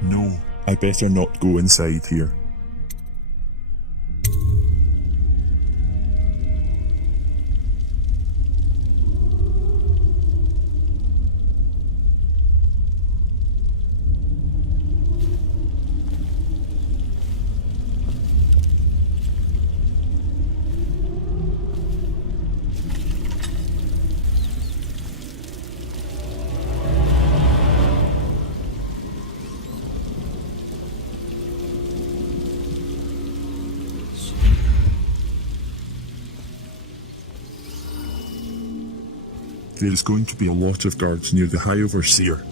No, I better not go inside here. There's going to be a lot of guards near the High Overseer.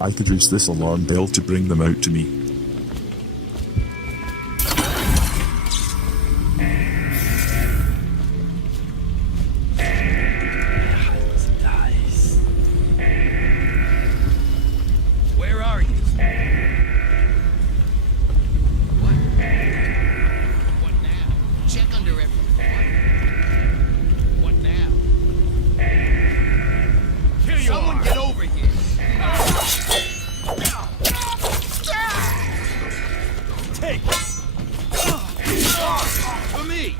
I could use this alarm bell to bring them out to me. Where are you? What now? Check under everything. What now? Here you Someone are. Get over here. Take for me.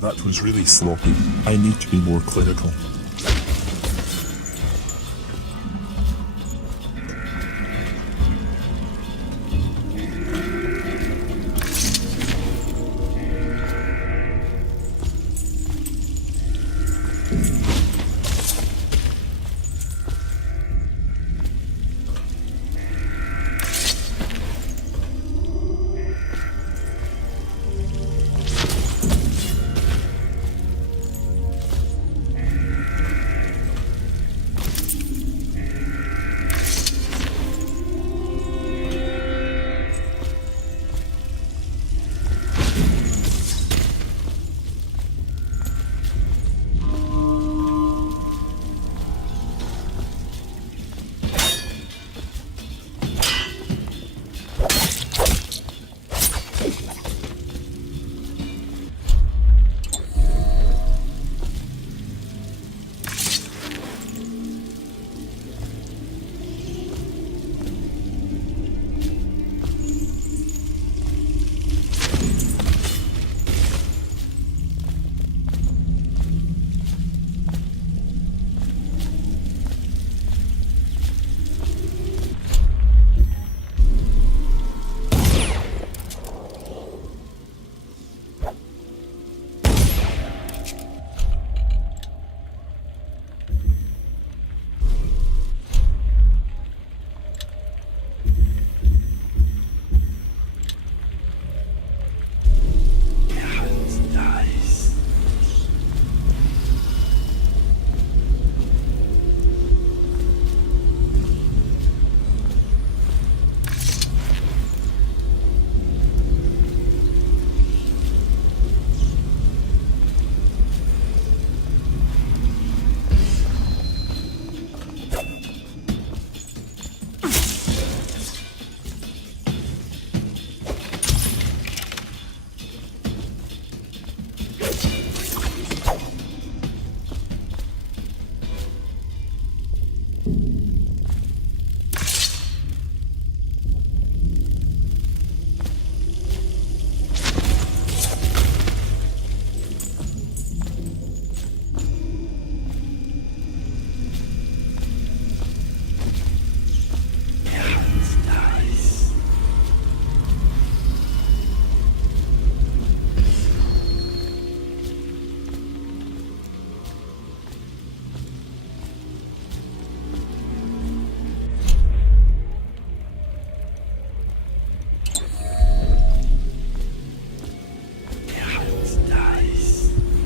That was really sloppy. I need to be more clinical.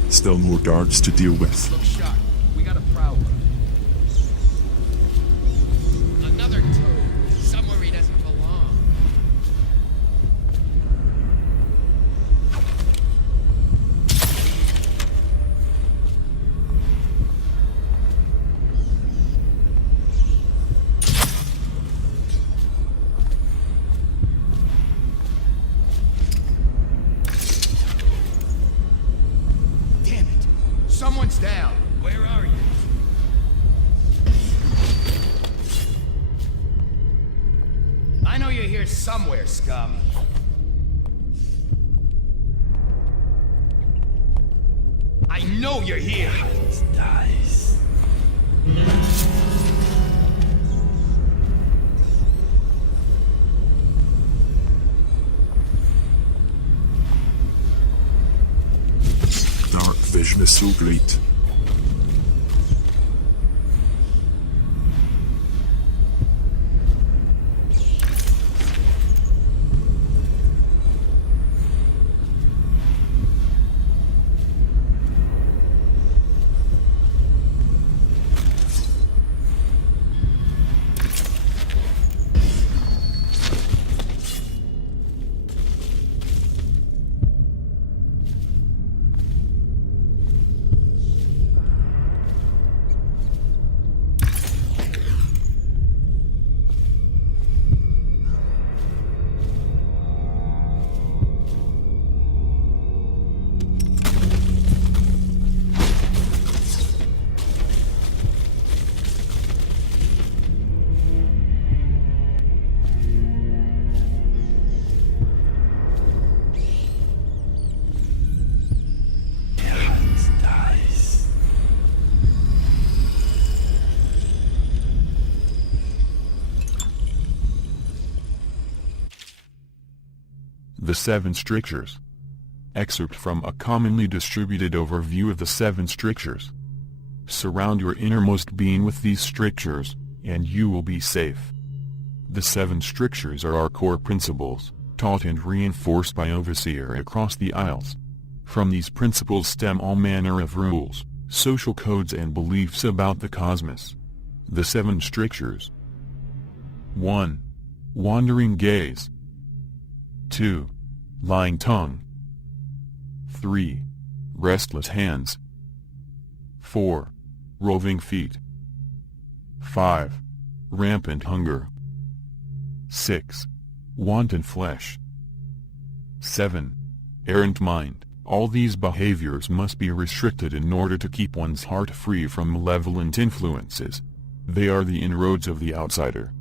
Still more guards to deal with. Look sharp. We got a prowler. Another toad. Somewhere he doesn't belong. Damn it. Someone's down. Where are you? I know you're here somewhere, scum. I know you're here. Dice. Dark vision is so great. The 7 Strictures. Excerpt from a commonly distributed overview of the 7 Strictures. Surround your innermost being with these strictures, and you will be safe. The 7 Strictures are our core principles, taught and reinforced by Overseer across the Isles. From these principles stem all manner of rules, social codes and beliefs about the cosmos. The 7 Strictures. 1. Wandering gaze. 2. Lying tongue. 3. Restless hands. 4. Roving feet. 5. Rampant hunger. 6. Wanton flesh. 7. Errant mind. All these behaviors must be restricted in order to keep one's heart free from malevolent influences. They are the inroads of the outsider.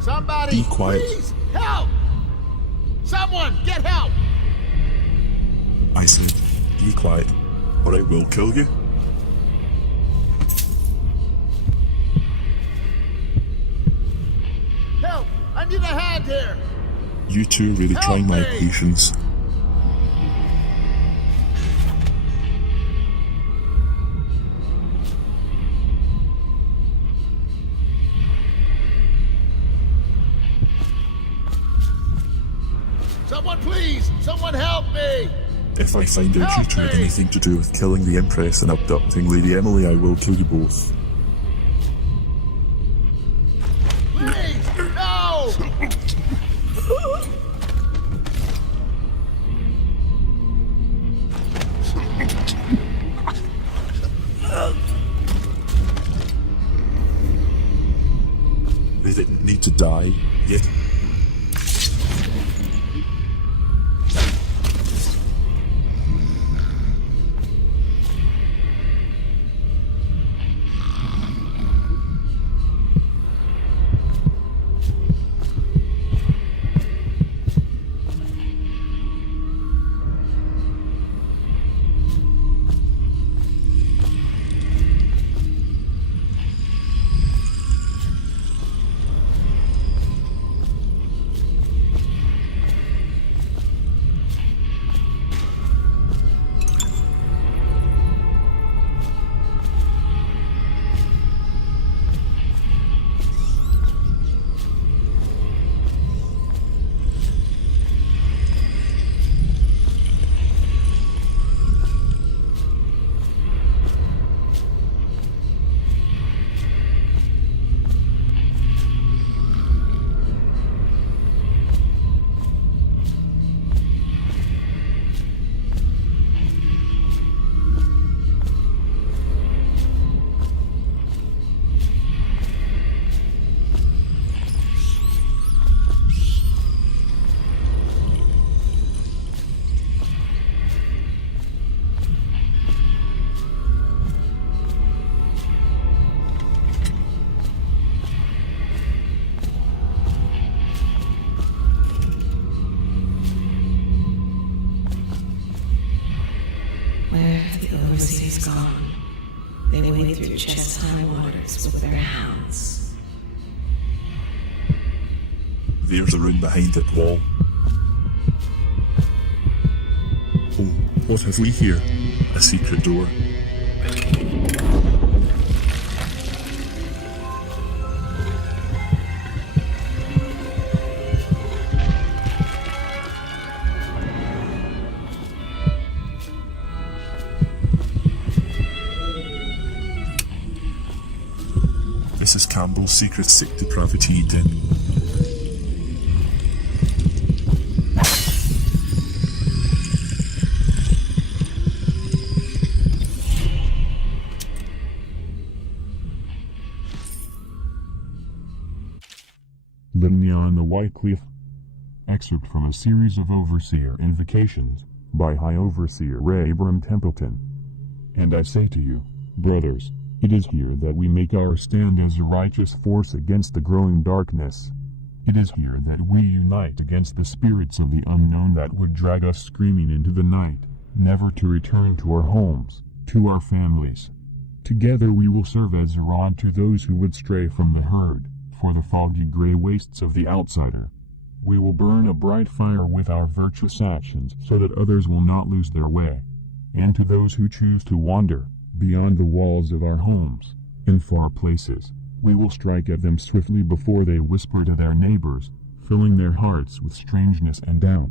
Somebody, Be quiet. please, help! Someone, get help! I said, be quiet, or I will kill you. Help! I need a hand here! You two really Help trying my me! patience. Someone please! Someone help me! If I find out you Help two had me! anything to do with killing the Empress and abducting Lady Emily, I will kill you both. Please! No! They didn't need to die, yet. overseas gone. They wade through chest-high waters with their hounds. There's a room behind that wall. Oh, what have we here? A secret door. This is Campbell's secret sick depravity den. Litany on the White Cliff. Excerpt from a series of Overseer Invocations, by High Overseer Abram Templeton. And I say to you, brothers, it is here that we make our stand as a righteous force against the growing darkness. It is here that we unite against the spirits of the unknown that would drag us screaming into the night, never to return to our homes, to our families. Together we will serve as a rod to those who would stray from the herd, for the foggy gray wastes of the outsider. We will burn a bright fire with our virtuous actions so that others will not lose their way. And to those who choose to wander, beyond the walls of our homes, in far places, we will strike at them swiftly before they whisper to their neighbors, filling their hearts with strangeness and doubt.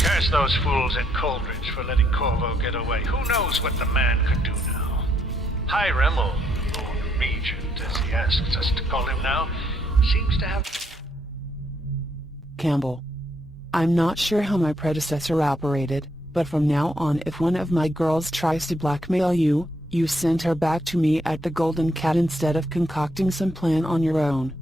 Curse those fools at Coldridge for letting Corvo get away. Who knows what the man could do now? Hiram, or Lord Regent, as he asks us to call him now, seems to have... Campbell. I'm not sure how my predecessor operated, but from now on if one of my girls tries to blackmail you, you send her back to me at the Golden Cat instead of concocting some plan on your own.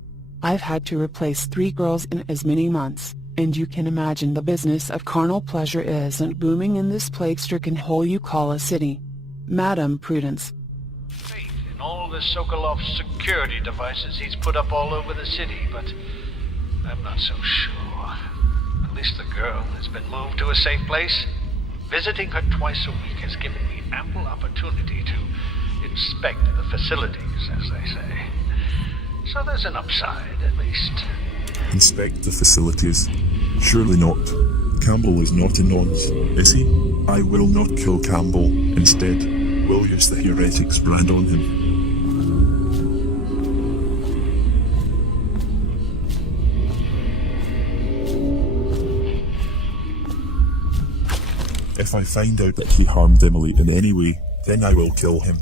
I've had to replace 3 girls in as many months, and you can imagine the business of carnal pleasure isn't booming in this plague-stricken hole you call a city. Madam Prudence. faith in all the Sokolov security devices he's put up all over the city, but I'm not so sure. At least the girl has been moved to a safe place. Visiting her twice a week has given me ample opportunity to inspect the facilities, as they say. So there's an upside, at least. Inspect the facilities? Surely not. Campbell is not a nonce, is he? I will not kill Campbell. Instead, we'll use the Heretics brand on him. If I find out that he harmed Emily in any way, then I will kill him.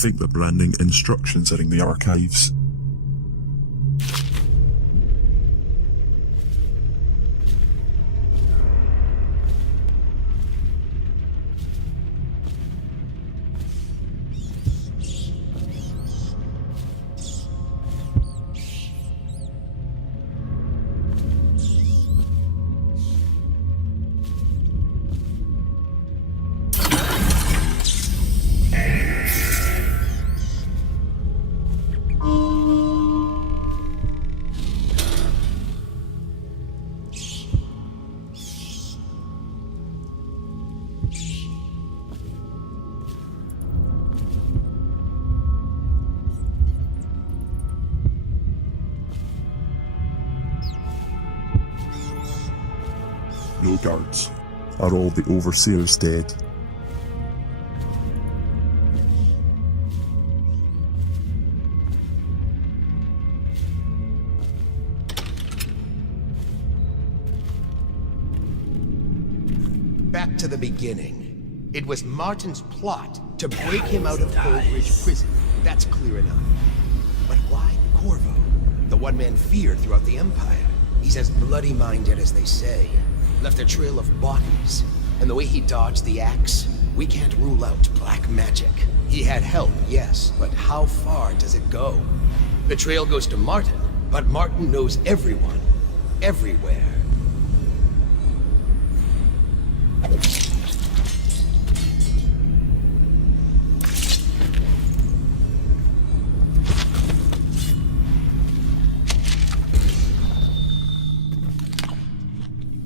think the branding instructions are in the archives. No guards. Are all the overseers dead? Back to the beginning. It was Martin's plot to break him out of Coldridge Prison. That's clear enough. But why Corvo? The one man feared throughout the Empire. He's as bloody-minded as they say. Left a trail of bodies. And the way he dodged the axe, we can't rule out black magic. He had help, yes, but how far does it go? The trail goes to Martin, but Martin knows everyone. Everywhere.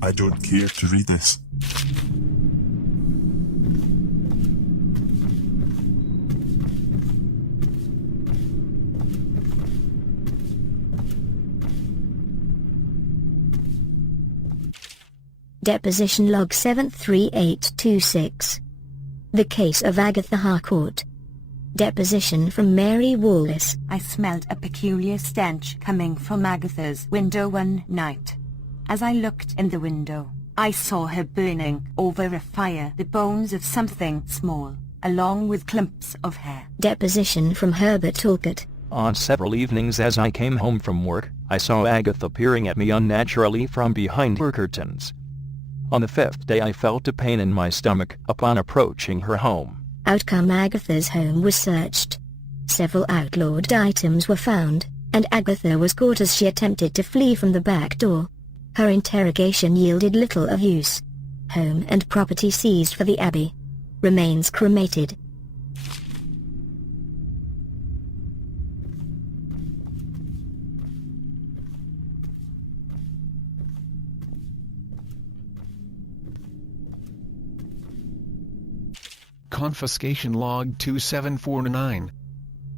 I don't care to read this. Deposition Log 73826. The Case of Agatha Harcourt. Deposition from Mary Wallace. I smelled a peculiar stench coming from Agatha's window one night. As I looked in the window, I saw her burning over a fire the bones of something small, along with clumps of hair. Deposition from Herbert Talcott. On several evenings as I came home from work, I saw Agatha peering at me unnaturally from behind her curtains. On the fifth day I felt a pain in my stomach upon approaching her home. Outcome: Agatha's home was searched. Several outlawed items were found, and Agatha was caught as she attempted to flee from the back door. Her interrogation yielded little of use. Home and property seized for the Abbey. Remains cremated. Confiscation Log 2749.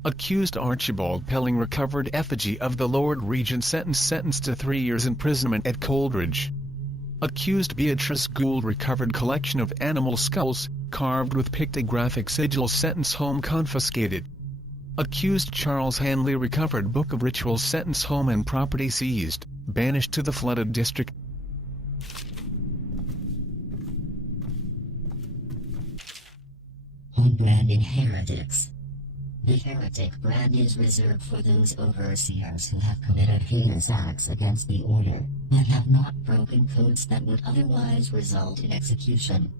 Accused Archibald Pelling recovered effigy of the Lord Regent sentenced to 3 years imprisonment at Coldridge. Accused Beatrice Gould recovered collection of animal skulls, carved with pictographic sigils sentence home confiscated. Accused Charles Hanley recovered book of rituals sentence home and property seized, banished to the flooded district. On branding Heretics. The heretic brand is reserved for those overseers who have committed heinous acts against the order, but have not broken codes that would otherwise result in execution.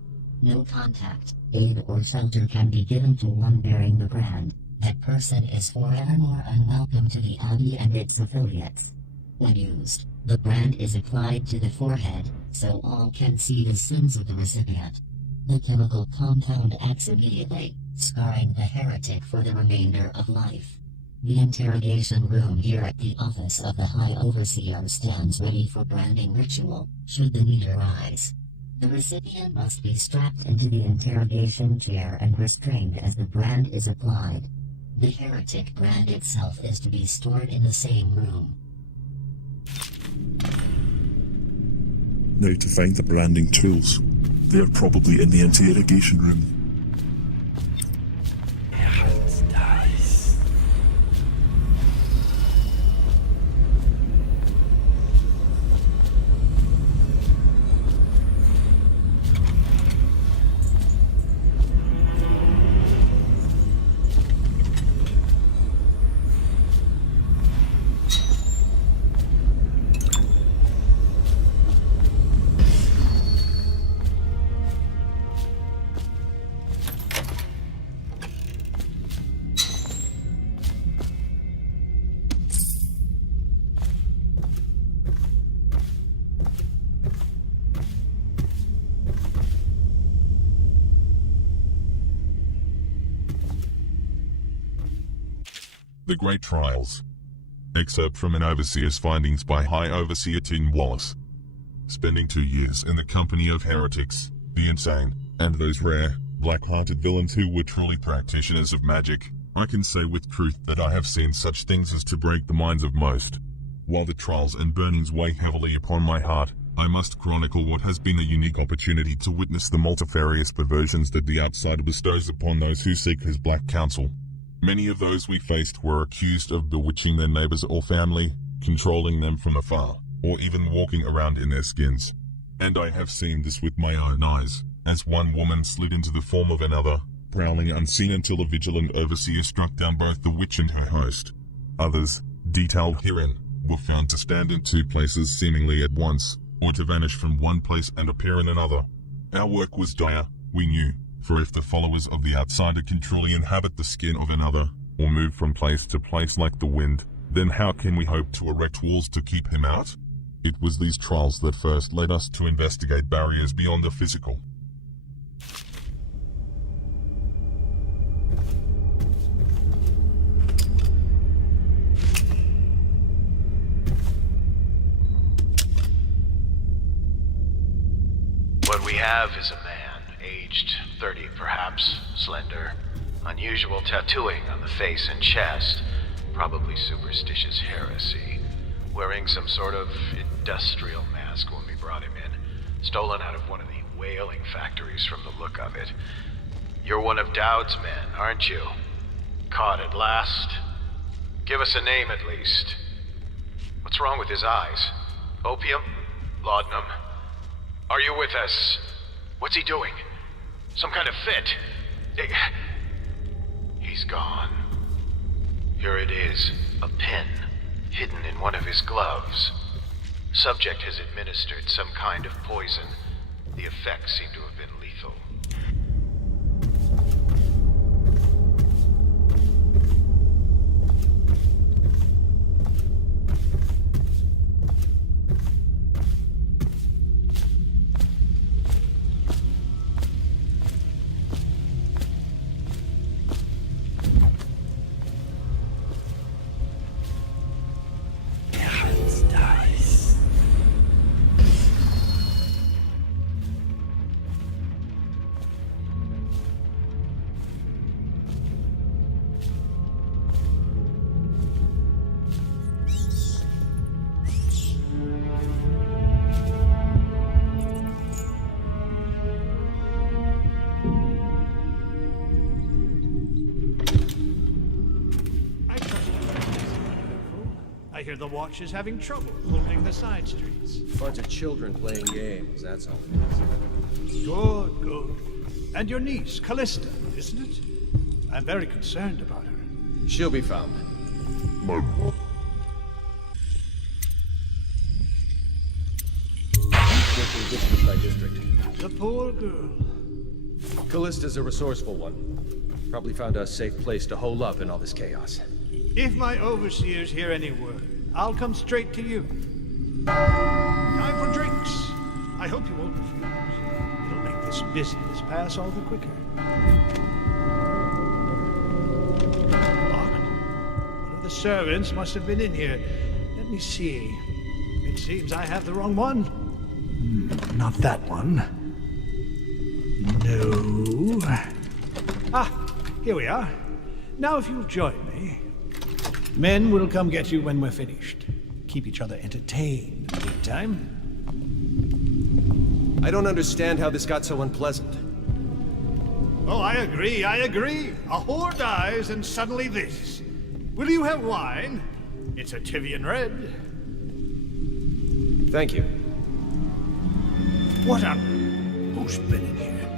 No contact, aid or shelter can be given to one bearing the brand. That person is forevermore unwelcome to the Abbey and its affiliates. When used, the brand is applied to the forehead, so all can see the sins of the recipient. The chemical compound acts immediately, scarring the heretic for the remainder of life. The interrogation room here at the office of the High Overseer stands ready for branding ritual, should the need arise. The recipient must be strapped into the interrogation chair and restrained as the brand is applied. The heretic brand itself is to be stored in the same room. Now to find the branding tools. They're probably in the interrogation room. The Great Trials. Excerpt from an Overseer's findings by High Overseer Tin Wallace. Spending 2 years in the company of heretics, the insane, and those rare, black-hearted villains who were truly practitioners of magic, I can say with truth that I have seen such things as to break the minds of most. While the trials and burnings weigh heavily upon my heart, I must chronicle what has been a unique opportunity to witness the multifarious perversions that the outsider bestows upon those who seek his black counsel. Many of those we faced were accused of bewitching their neighbors or family, controlling them from afar, or even walking around in their skins. And I have seen this with my own eyes, as one woman slid into the form of another, prowling unseen until a vigilant overseer struck down both the witch and her host. Others, detailed herein, were found to stand in 2 places seemingly at once, or to vanish from one place and appear in another. Our work was dire, we knew, for if the followers of the outsider can truly inhabit the skin of another, or move from place to place like the wind, then how can we hope to erect walls to keep him out? It was these trials that first led us to investigate barriers beyond the physical. What we have is a man, aged 30 perhaps, slender, unusual tattooing on the face and chest, probably superstitious heresy, wearing some sort of industrial mask when we brought him in, stolen out of one of the whaling factories from the look of it. You're one of Dowd's men, aren't you? Caught at last? Give us a name at least. What's wrong with his eyes? Opium? Laudanum? Are you with us? What's he doing? Some kind of fit? He's gone. Here it is, a pin, hidden in one of his gloves. Subject has administered some kind of poison. The effects seem to have been lethal. I hear the watch is having trouble holding the side streets. Bunch of children playing games, that's all it is. Good, good. And your niece, Callista, isn't it? I'm very concerned about her. She'll be found. Working district by district. The poor girl. Callista's a resourceful one. Probably found a safe place to hole up in all this chaos. If my overseers hear any word, I'll come straight to you. Time for drinks. I hope you won't refuse. It'll make this business pass all the quicker. Locked. One of the servants must have been in here. Let me see. It seems I have the wrong one. Not that one. No. Ah, here we are. Now if you'll join me. Men will come get you when we're finished. Keep each other entertained in the meantime. I don't understand how this got so unpleasant. Oh, I agree. A whore dies and suddenly this. Will you have wine? It's a Tivian red. Thank you. What on? Who's been in here?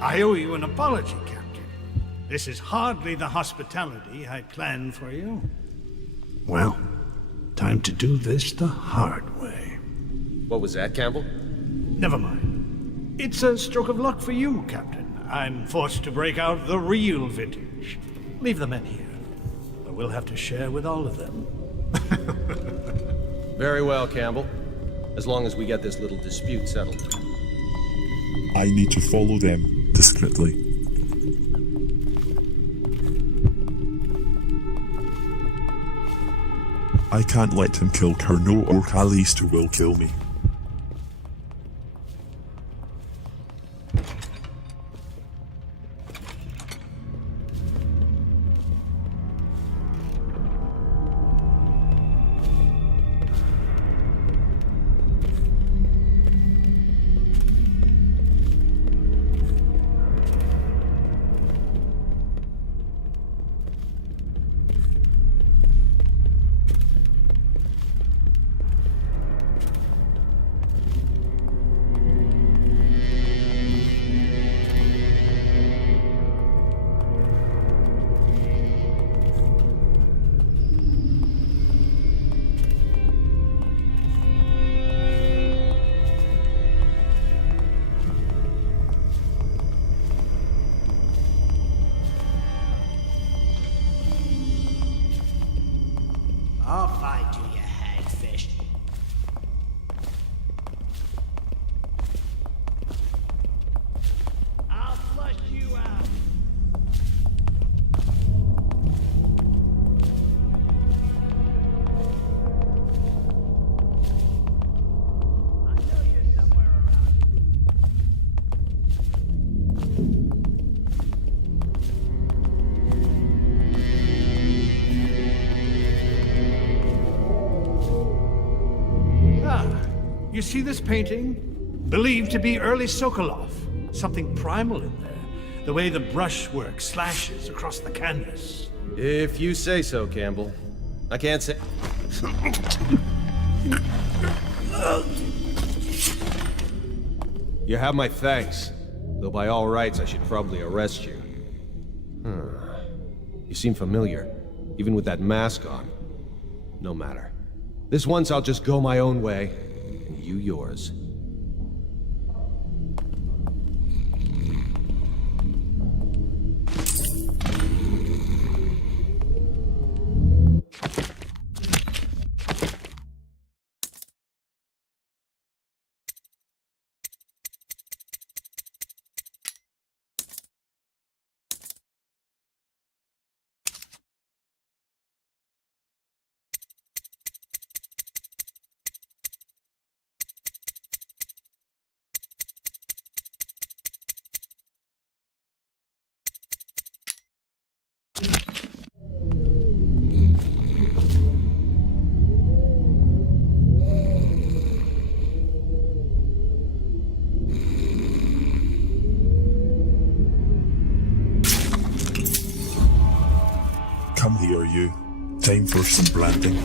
I owe you an apology, Captain. This is hardly the hospitality I planned for you. Well, time to do this the hard way. What was that, Campbell? Never mind. It's a stroke of luck for you, Captain. I'm forced to break out the real vintage. Leave the men here. But we'll have to share with all of them. Very well, Campbell. As long as we get this little dispute settled. I need to follow them discreetly. I can't let him kill Kurno or Kallian will kill me. I'll find you, you hagfish. I'll flush you out. I know you're somewhere around. You see this painting? Believed to be early Sokolov. Something primal in there. The way the brushwork slashes across the canvas. If you say so, Campbell. I can't say... You have my thanks. Though by all rights, I should probably arrest you. You seem familiar, even with that mask on. No matter. This once I'll just go my own way. You yours. Come here, you. Time for some blasting.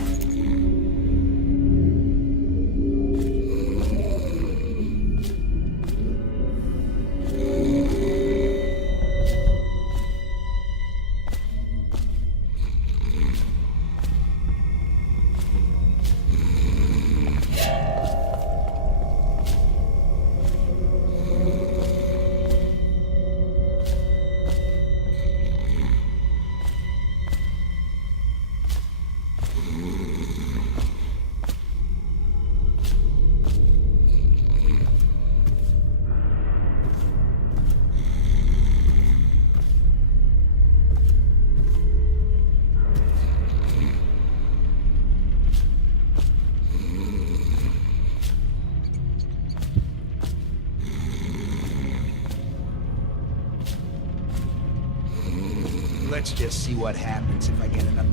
Let's just see what happens if I get enough.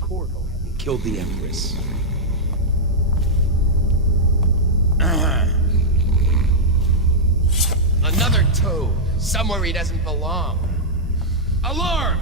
Corvo had me Killed the Empress. Another toad, somewhere he doesn't belong. Alarm!